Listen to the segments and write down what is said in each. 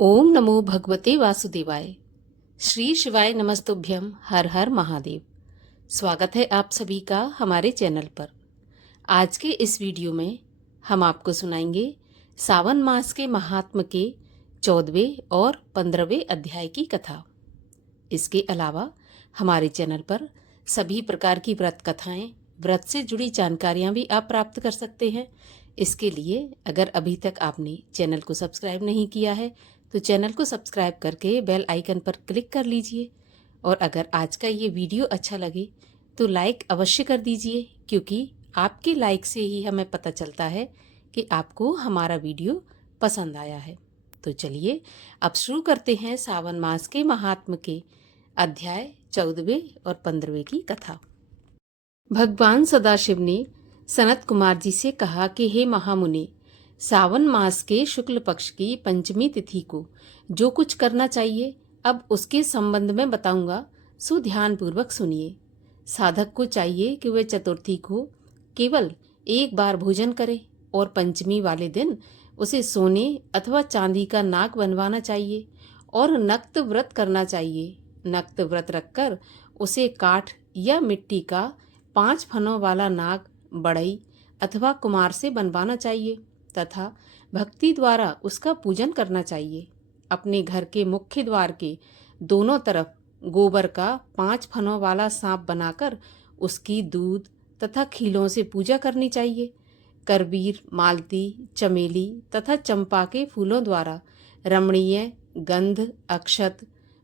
ओम नमो भगवते वासुदेवाय। श्री शिवाय नमस्तुभ्यम। हर हर महादेव। स्वागत है आप सभी का हमारे चैनल पर। आज के इस वीडियो में हम आपको सुनाएंगे सावन मास के महात्म के 14वें और 15वें अध्याय की कथा। इसके अलावा हमारे चैनल पर सभी प्रकार की व्रत कथाएं, व्रत से जुड़ी जानकारियां भी आप प्राप्त कर सकते हैं। इसके लिए अगर अभी तक आपने चैनल को सब्सक्राइब नहीं किया है तो चैनल को सब्सक्राइब करके बेल आइकन पर क्लिक कर लीजिए। और अगर आज का ये वीडियो अच्छा लगे तो लाइक अवश्य कर दीजिए, क्योंकि आपके लाइक से ही हमें पता चलता है कि आपको हमारा वीडियो पसंद आया है। तो चलिए अब शुरू करते हैं सावन मास के महात्म के अध्याय 14वें और 15वें की कथा। भगवान सदाशिव ने सनत कुमार जी से कहा कि हे महामुनि, सावन मास के शुक्ल पक्ष की पंचमी तिथि को जो कुछ करना चाहिए अब उसके संबंध में बताऊंगा, सो ध्यान पूर्वक सुनिए। साधक को चाहिए कि वह चतुर्थी को केवल एक बार भोजन करे और पंचमी वाले दिन उसे सोने अथवा चांदी का नाग बनवाना चाहिए और नक्त व्रत करना चाहिए। नक्त व्रत रखकर उसे काठ या मिट्टी का 5 फनों वाला नाग बढ़ई अथवा कुमार से बनवाना चाहिए तथा भक्ति द्वारा उसका पूजन करना चाहिए। अपने घर के मुख्य द्वार के दोनों तरफ गोबर का 5 फनों वाला सांप बनाकर उसकी दूध तथा खीलों से पूजा करनी चाहिए। करबीर, मालती, चमेली तथा चंपा के फूलों द्वारा रमणीय गंध, अक्षत,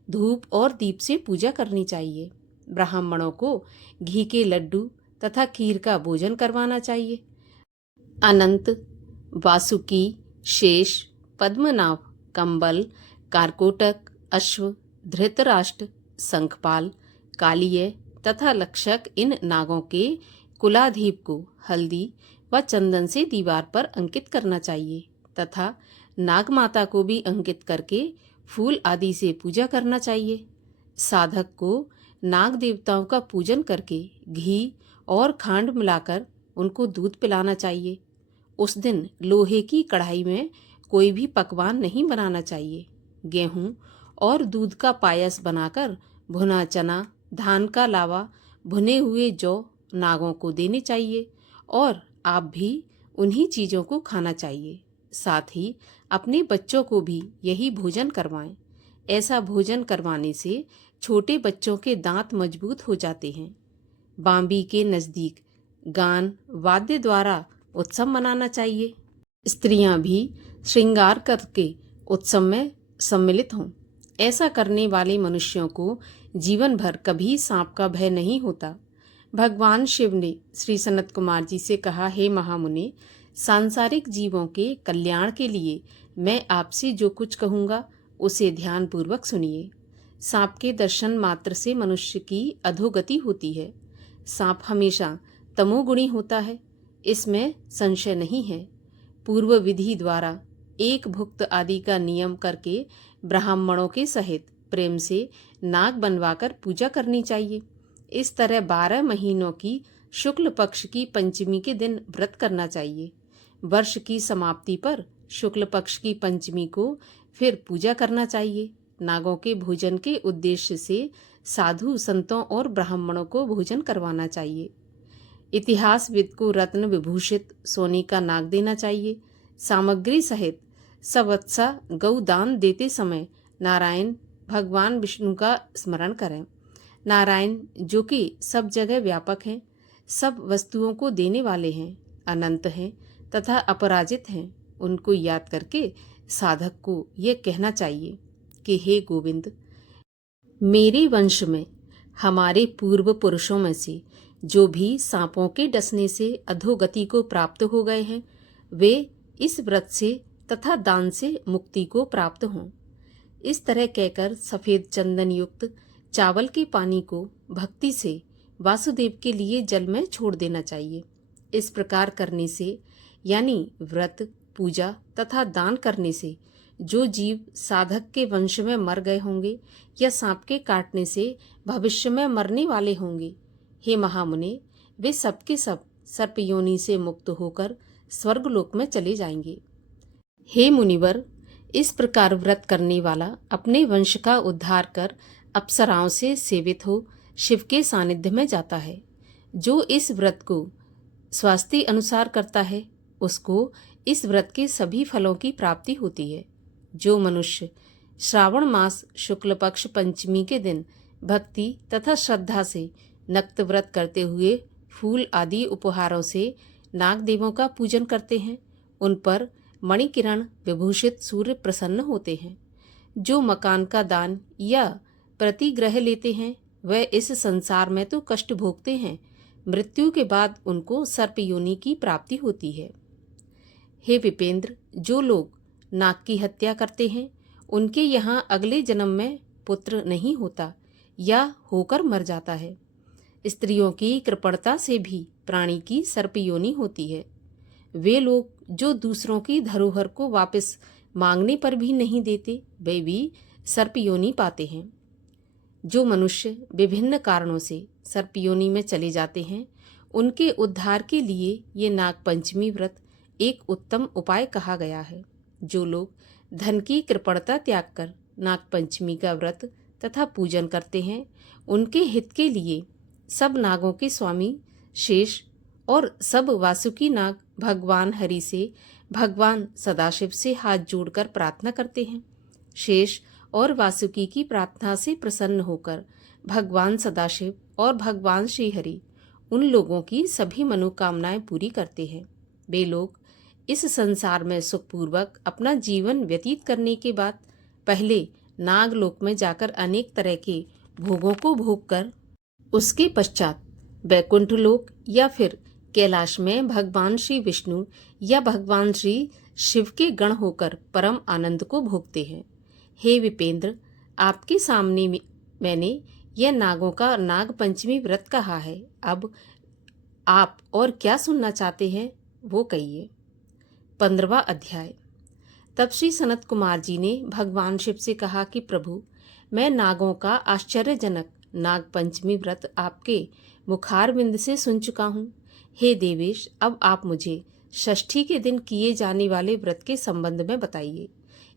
धूप और दीप से पूजा करनी चाहिए। ब्राह्मणों को घी के लड्डू तथा खीर का भोजन करवाना चाहिए। अनंत, वासुकी, शेष, पद्मनाभ, कंबल, कारकोटक, अश्व, धृतराष्ट्र, शंखपाल, कालिय तथा लक्षक इन नागों के कुलाधीप को हल्दी व चंदन से दीवार पर अंकित करना चाहिए तथा नाग माता को भी अंकित करके फूल आदि से पूजा करना चाहिए। साधक को नाग देवताओं का पूजन करके घी और खांड मिलाकर उनको दूध पिलाना चाहिए। उस दिन लोहे की कढ़ाई में कोई भी पकवान नहीं बनाना चाहिए। गेहूं और दूध का पायस बनाकर भुना चना, धान का लावा, भुने हुए जौ नागों को देने चाहिए और आप भी उन्हीं चीज़ों को खाना चाहिए। साथ ही अपने बच्चों को भी यही भोजन करवाएं। ऐसा भोजन करवाने से छोटे बच्चों के दांत मजबूत हो जाते हैं। बांबी के नज़दीक गान वाद्य द्वारा उत्सव मनाना चाहिए। स्त्रियां भी श्रृंगार करके उत्सव में सम्मिलित हों। ऐसा करने वाले मनुष्यों को जीवन भर कभी सांप का भय नहीं होता। भगवान शिव ने श्री सनत कुमार जी से कहा, हे महामुनि, सांसारिक जीवों के कल्याण के लिए मैं आपसे जो कुछ कहूँगा उसे ध्यान पूर्वक सुनिए। सांप के दर्शन मात्र से मनुष्य की अधोगति होती है। सांप हमेशा तमोगुणी होता है, इसमें संशय नहीं है। पूर्व विधि द्वारा एक भुक्त आदि का नियम करके ब्राह्मणों के सहित प्रेम से नाग बनवाकर पूजा करनी चाहिए। इस तरह 12 महीनों की शुक्ल पक्ष की पंचमी के दिन व्रत करना चाहिए। वर्ष की समाप्ति पर शुक्ल पक्ष की पंचमी को फिर पूजा करना चाहिए। नागों के भोजन के उद्देश्य से साधु संतों और ब्राह्मणों को भोजन करवाना चाहिए। इतिहासविद को रत्न विभूषित सोने का नाग देना चाहिए। सामग्री सहित सवत्सा गौ दान देते समय नारायण भगवान विष्णु का स्मरण करें। नारायण जो कि सब जगह व्यापक हैं, सब वस्तुओं को देने वाले हैं, अनंत हैं तथा अपराजित हैं, उनको याद करके साधक को यह कहना चाहिए कि हे गोविंद, मेरे वंश में हमारे पूर्व पुरुषों में से जो भी सांपों के डसने से अधोगति को प्राप्त हो गए हैं, वे इस व्रत से तथा दान से मुक्ति को प्राप्त हों। इस तरह कहकर सफेद चंदन युक्त चावल के पानी को भक्ति से वासुदेव के लिए जल में छोड़ देना चाहिए। इस प्रकार करने से यानी व्रत, पूजा तथा दान करने से जो जीव साधक के वंश में मर गए होंगे या सांप के काटने से भविष्य में मरने वाले होंगे, हे महामुने, वे सबके सब सर्पयोनि से मुक्त होकर स्वर्गलोक में चले जाएंगे। हे मुनिवर, इस प्रकार व्रत करने वाला अपने वंश का उद्धार कर अप्सराओं से सेवित हो शिव के सानिध्य में जाता है। जो इस व्रत को स्वास्थ्य अनुसार करता है उसको इस व्रत के सभी फलों की प्राप्ति होती है। जो मनुष्य श्रावण मास शुक्ल पक्ष पंचमी के दिन भक्ति तथा श्रद्धा से नक्त व्रत करते हुए फूल आदि उपहारों से नाग देवों का पूजन करते हैं, उन पर मणिकिरण विभूषित सूर्य प्रसन्न होते हैं। जो मकान का दान या प्रतिग्रह लेते हैं वह इस संसार में तो कष्ट भोगते हैं, मृत्यु के बाद उनको सर्प योनि की प्राप्ति होती है। हे विपेंद्र, जो लोग नाग की हत्या करते हैं उनके यहाँ अगले जन्म में पुत्र नहीं होता या होकर मर जाता है। स्त्रियों की कृपणता से भी प्राणी की सर्प योनि होती है। वे लोग जो दूसरों की धरोहर को वापस मांगने पर भी नहीं देते वे भी सर्प योनि पाते हैं। जो मनुष्य विभिन्न कारणों से सर्प योनि में चले जाते हैं उनके उद्धार के लिए ये नाग पंचमी व्रत एक उत्तम उपाय कहा गया है। जो लोग धन की कृपणता त्याग कर नाग पंचमी का व्रत तथा पूजन करते हैं उनके हित के लिए सब नागों के स्वामी शेष और सब वासुकी नाग भगवान हरि से भगवान सदाशिव से हाथ जोड़कर प्रार्थना करते हैं। शेष और वासुकी की प्रार्थना से प्रसन्न होकर भगवान सदाशिव और भगवान श्री हरि उन लोगों की सभी मनोकामनाएं पूरी करते हैं। वे लोग इस संसार में सुखपूर्वक अपना जीवन व्यतीत करने के बाद पहले नागलोक में जाकर अनेक तरह के भोगों को भोग कर उसके पश्चात वैकुंठ लोक या फिर कैलाश में भगवान श्री विष्णु या भगवान श्री शिव के गण होकर परम आनंद को भोगते हैं। हे विपेंद्र, आपके सामने मैंने यह नागों का नाग पंचमी व्रत कहा है। अब आप और क्या सुनना चाहते हैं वो कहिए। 15वां अध्याय। तब श्री सनत कुमार जी ने भगवान शिव से कहा कि प्रभु, मैं नागों का आश्चर्यजनक नाग पंचमी व्रत आपके मुखारविंद से सुन चुका हूँ। हे देवेश, अब आप मुझे षष्ठी के दिन किए जाने वाले व्रत के संबंध में बताइए।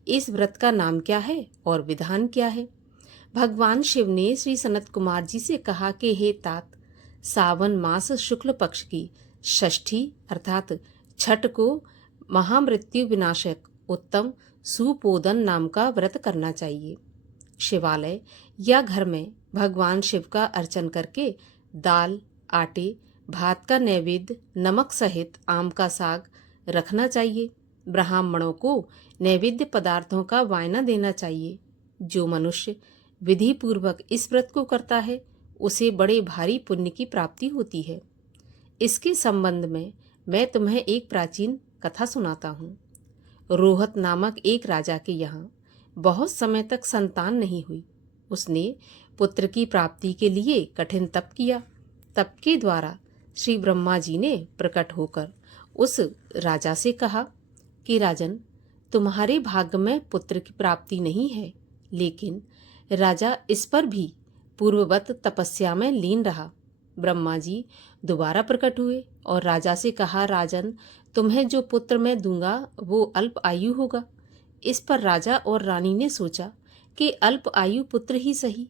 इस व्रत का नाम क्या है और विधान क्या है? भगवान शिव ने श्री सनत कुमार जी से कहा कि हे तात, सावन मास शुक्ल पक्ष की षष्ठी अर्थात छठ को महामृत्यु विनाशक उत्तम सुपोदन नाम का व्रत करना चाहिए। शिवालय या घर में भगवान शिव का अर्चन करके दाल, आटे, भात का नैवेद्य, नमक सहित आम का साग रखना चाहिए। ब्राह्मणों को नैवेद्य पदार्थों का वायना देना चाहिए। जो मनुष्य विधि पूर्वक इस व्रत को करता है उसे बड़े भारी पुण्य की प्राप्ति होती है। इसके संबंध में मैं तुम्हें एक प्राचीन कथा सुनाता हूँ। रोहत नामक एक राजा के यहाँ बहुत समय तक संतान नहीं हुई। उसने पुत्र की प्राप्ति के लिए कठिन तप किया। तप के द्वारा श्री ब्रह्मा जी ने प्रकट होकर उस राजा से कहा कि राजन, तुम्हारे भाग्य में पुत्र की प्राप्ति नहीं है। लेकिन राजा इस पर भी पूर्ववत तपस्या में लीन रहा। ब्रह्मा जी दोबारा प्रकट हुए और राजा से कहा, राजन, तुम्हें जो पुत्र मैं दूंगा वो अल्प आयु होगा। इस पर राजा और रानी ने सोचा कि अल्प आयु पुत्र ही सही,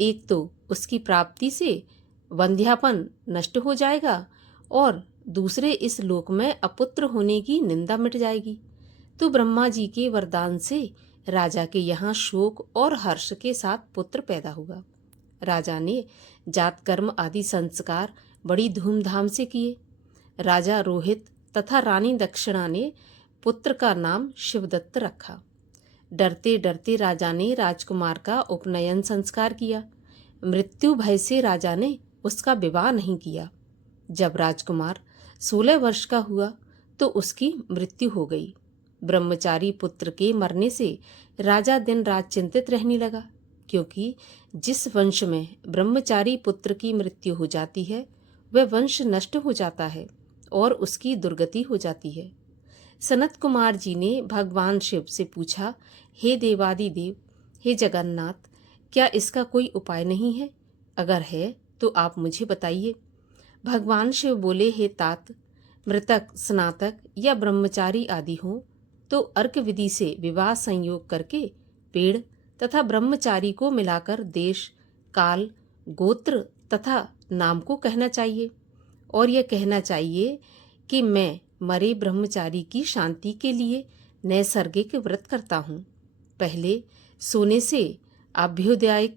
एक तो उसकी प्राप्ति से वंध्यापन नष्ट हो जाएगा और दूसरे इस लोक में अपुत्र होने की निंदा मिट जाएगी। तो ब्रह्मा जी के वरदान से राजा के यहाँ शोक और हर्ष के साथ पुत्र पैदा हुआ। राजा ने जात कर्म आदि संस्कार बड़ी धूमधाम से किए। राजा रोहित तथा रानी दक्षिणा ने पुत्र का नाम शिवदत्त रखा। डरते डरते राजा ने राजकुमार का उपनयन संस्कार किया। मृत्यु भय से राजा ने उसका विवाह नहीं किया। जब राजकुमार 16 वर्ष का हुआ तो उसकी मृत्यु हो गई। ब्रह्मचारी पुत्र के मरने से राजा दिन रात चिंतित रहने लगा, क्योंकि जिस वंश में ब्रह्मचारी पुत्र की मृत्यु हो जाती है वह वंश नष्ट हो जाता है और उसकी दुर्गति हो जाती है। सनत कुमार जी ने भगवान शिव से पूछा, हे देवादिदेव, हे जगन्नाथ, क्या इसका कोई उपाय नहीं है? अगर है तो आप मुझे बताइए। भगवान शिव बोले, हे तात, मृतक, स्नातक या ब्रह्मचारी आदि हों, तो अर्क विधि से विवाह संयोग करके पेड़ तथा ब्रह्मचारी को मिलाकर देश, काल, गोत्र तथा नाम को कहना चाहिए और यह कहना चाहिए कि मैं मरे ब्रह्मचारी की शांति के लिए नैसर्गिक व्रत करता हूँ। पहले सोने से अभ्युदय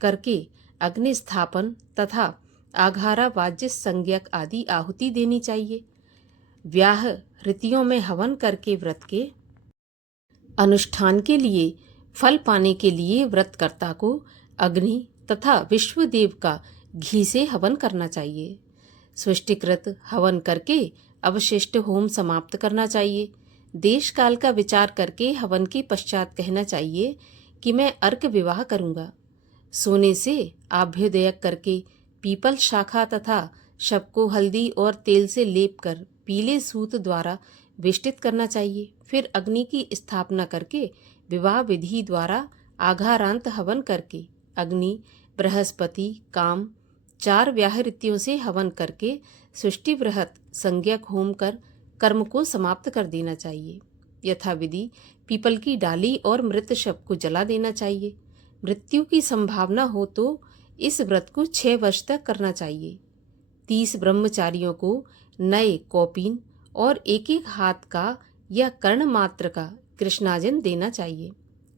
करके अग्नि स्थापन तथा आघारा वाज्य संज्ञक आदि आहुति देनी चाहिए। व्याह ऋतियों में हवन करके व्रत के अनुष्ठान के लिए फल पाने के लिए व्रतकर्ता को अग्नि तथा विश्वदेव का घी से हवन करना चाहिए। सृष्टिकृत हवन करके अवशिष्ट होम समाप्त करना चाहिए। देश काल का विचार करके हवन के पश्चात कहना चाहिए कि मैं अर्क विवाह करूंगा। सोने से आभ्युदय करके पीपल शाखा तथा शव को हल्दी और तेल से लेप कर पीले सूत द्वारा वेष्टित करना चाहिए। फिर अग्नि की स्थापना करके विवाह विधि द्वारा आघारांत हवन करके अग्नि, बृहस्पति, काम 4 व्याह ऋतियों से हवन करके सृष्टि बृहत संज्ञक होम कर कर्म को समाप्त कर देना चाहिए। यथाविधि पीपल की डाली और मृत शव को जला देना चाहिए। मृत्यु की संभावना हो तो इस व्रत को 6 वर्ष तक करना चाहिए। 30 ब्रह्मचारियों को नए कौपीन और एक एक हाथ का या कर्ण मात्र का कृष्णाजन देना चाहिए।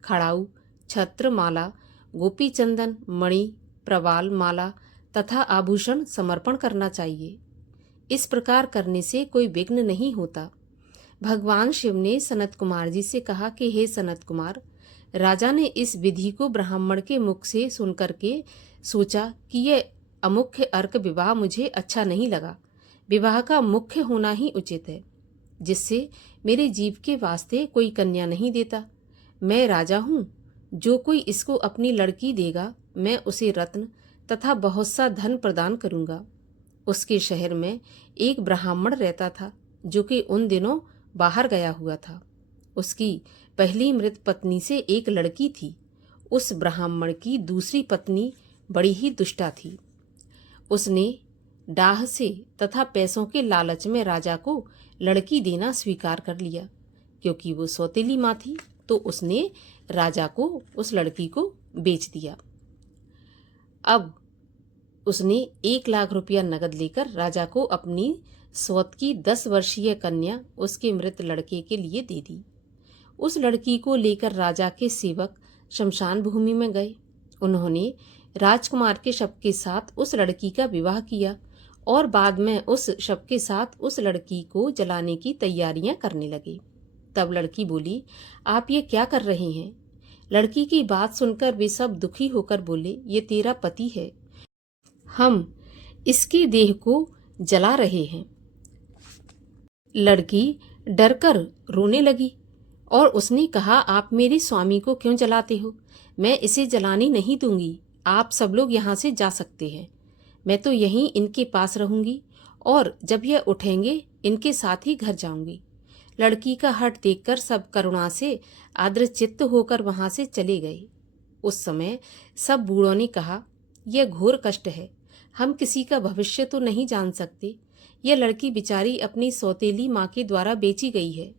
खड़ाऊ, छत्र माला, गोपी चंदन, मणि, प्रवाल माला तथा आभूषण समर्पण करना चाहिए। इस प्रकार करने से कोई विघ्न नहीं होता। भगवान शिव ने सनत कुमार जी से कहा कि हे सनत कुमार, राजा ने इस विधि को ब्राह्मण के मुख से सुनकर के सोचा कि यह अमुख्य अर्क विवाह मुझे अच्छा नहीं लगा। विवाह का मुख्य होना ही उचित है, जिससे मेरे जीव के वास्ते कोई कन्या नहीं देता। मैं राजा हूँ, जो कोई इसको अपनी लड़की देगा मैं उसे रत्न तथा बहुत सा धन प्रदान करूँगा। उसके शहर में एक ब्राह्मण रहता था जो कि उन दिनों बाहर गया हुआ था। उसकी पहली मृत पत्नी से एक लड़की थी। उस ब्राह्मण की दूसरी पत्नी बड़ी ही दुष्टा थी। उसने डाह से तथा पैसों के लालच में राजा को लड़की देना स्वीकार कर लिया। क्योंकि वो सौतेली माँ थी तो उसने राजा को उस लड़की को बेच दिया। अब उसने 1 लाख रुपया नगद लेकर राजा को अपनी सौत की 10 वर्षीय कन्या उसके मृत लड़के के लिए दे दी। उस लड़की को लेकर राजा के सेवक शमशान भूमि में गए। उन्होंने राजकुमार के शव के साथ उस लड़की का विवाह किया और बाद में उस शव के साथ उस लड़की को जलाने की तैयारियां करने लगे। तब लड़की बोली, आप ये क्या कर रहे हैं? लड़की की बात सुनकर वे सब दुखी होकर बोले, ये तेरा पति है, हम इसकी देह को जला रहे हैं। लड़की डरकर रोने लगी और उसने कहा, आप मेरे स्वामी को क्यों जलाते हो? मैं इसे जलाने नहीं दूंगी। आप सब लोग यहाँ से जा सकते हैं। मैं तो यहीं इनके पास रहूंगी और जब यह उठेंगे इनके साथ ही घर जाऊंगी। लड़की का हठ देखकर सब करुणा से आर्द्रचित्त होकर वहां से चले गए। उस समय सब बूढ़ों ने कहा, यह घोर कष्ट है, हम किसी का भविष्य तो नहीं जान सकते। यह लड़की बेचारी अपनी सौतेली माँ के द्वारा बेची गई है।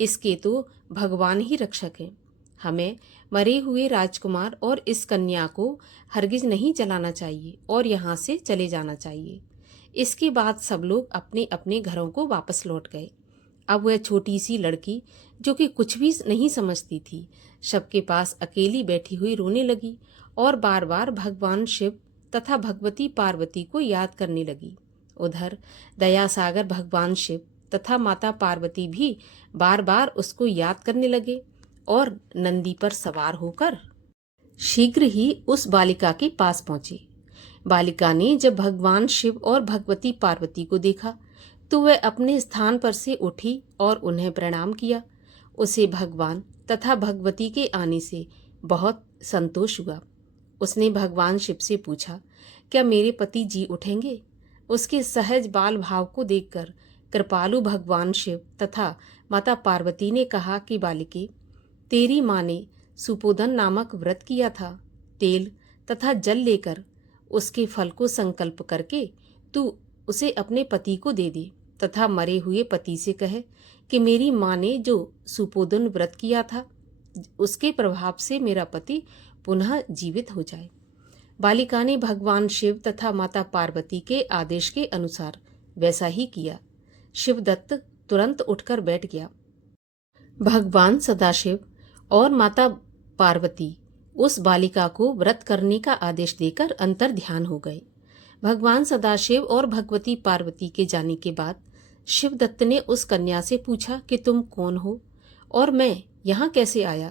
इसके तो भगवान ही रक्षक हैं। हमें मरे हुए राजकुमार और इस कन्या को हरगिज नहीं जलाना चाहिए और यहाँ से चले जाना चाहिए। इसके बाद सब लोग अपने अपने घरों को वापस लौट गए। अब वह छोटी सी लड़की जो कि कुछ भी नहीं समझती थी, शव के पास अकेली बैठी हुई रोने लगी और बार बार भगवान शिव तथा भगवती पार्वती को याद करने लगी। उधर दयासागर भगवान शिव तथा माता पार्वती भी बार बार उसको याद करने लगे और नंदी पर सवार होकर शीघ्र ही उस बालिका के पास पहुंचे। बालिका ने जब भगवान शिव और भगवती पार्वती को देखा तो वह अपने स्थान पर से उठी और उन्हें प्रणाम किया। उसे भगवान तथा भगवती के आने से बहुत संतोष हुआ। उसने भगवान शिव से पूछा, क्या मेरे पति जी उठेंगे? उसके सहज बाल भाव को देखकर कृपालु भगवान शिव तथा माता पार्वती ने कहा कि बालिके, तेरी माँ ने सुपोधन नामक व्रत किया था। तेल तथा जल लेकर उसके फल को संकल्प करके तू उसे अपने पति को दे दे। तथा मरे हुए पति से कहे कि मेरी माँ ने जो सुपोदन व्रत किया था उसके प्रभाव से मेरा पति पुनः जीवित हो जाए। बालिका ने भगवान शिव तथा माता पार्वती के आदेश के अनुसार वैसा ही किया। शिवदत्त तुरंत उठकर बैठ गया। भगवान सदाशिव और माता पार्वती उस बालिका को व्रत करने का आदेश देकर अंतर ध्यान हो गए। भगवान सदाशिव और भगवती पार्वती के जाने के बाद शिवदत्त ने उस कन्या से पूछा कि तुम कौन हो और मैं यहाँ कैसे आया।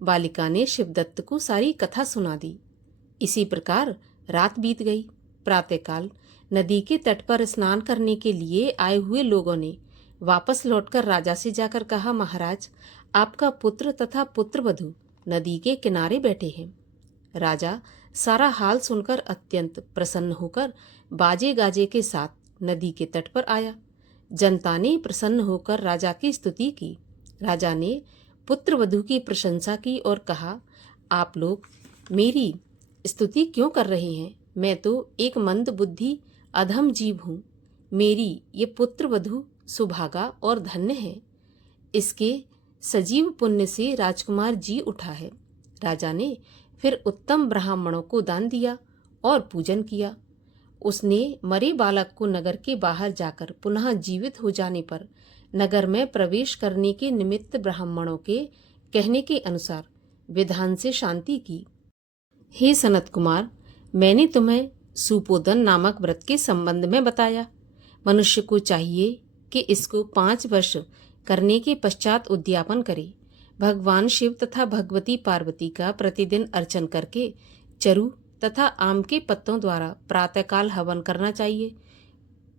बालिका ने शिवदत्त को सारी कथा सुना दी। इसी प्रकार रात बीत गई। प्रातःकाल नदी के तट पर स्नान करने के लिए आए हुए लोगों ने वापस लौटकर राजा से जाकर कहा, महाराज, आपका पुत्र तथा पुत्रवधू नदी के किनारे बैठे हैं। राजा सारा हाल सुनकर अत्यंत प्रसन्न होकर बाजे गाजे के साथ नदी के तट पर आया। जनता ने प्रसन्न होकर राजा की स्तुति की। राजा ने पुत्रवधू की प्रशंसा की और कहा, आप लोग मेरी स्तुति क्यों कर रहे हैं? मैं तो एक मंद बुद्धि अधम जीव हूँ। मेरी ये पुत्रवधू सुभागा और धन्य है। इसके सजीव पुण्य से राजकुमार जी उठा है। राजा ने फिर उत्तम ब्राह्मणों को दान दिया और पूजन किया। उसने मरे बालक को नगर के बाहर जाकर पुनः जीवित हो जाने पर नगर में प्रवेश करने के निमित्त ब्राह्मणों के कहने के अनुसार विधान से शांति की। हे सनत कुमार, मैंने तुम्हें सुपोदन नामक व्रत के संबंध में बताया। मनुष्य को चाहिए कि इसको 5 वर्ष करने के पश्चात उद्यापन करे। भगवान शिव तथा भगवती पार्वती का प्रतिदिन अर्चन करके चरु तथा आम के पत्तों द्वारा प्रातःकाल हवन करना चाहिए।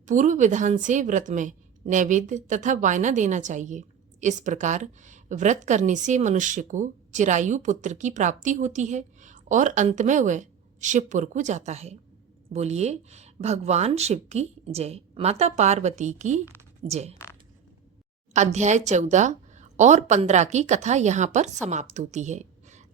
पूर्व विधान से व्रत में नैवेद्य तथा वायना देना चाहिए। इस प्रकार व्रत करने से मनुष्य को चिरायु पुत्र की प्राप्ति होती है और अंत में वह शिवपुर को जाता है। बोलिए भगवान शिव की जय, माता पार्वती की जय। अध्याय 14 और 15 की कथा यहाँ पर समाप्त होती है।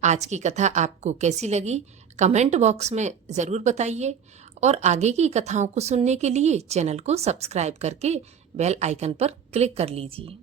आज की कथा आपको कैसी लगी कमेंट बॉक्स में ज़रूर बताइए और आगे की कथाओं को सुनने के लिए चैनल को सब्सक्राइब करके बेल आइकन पर क्लिक कर लीजिए।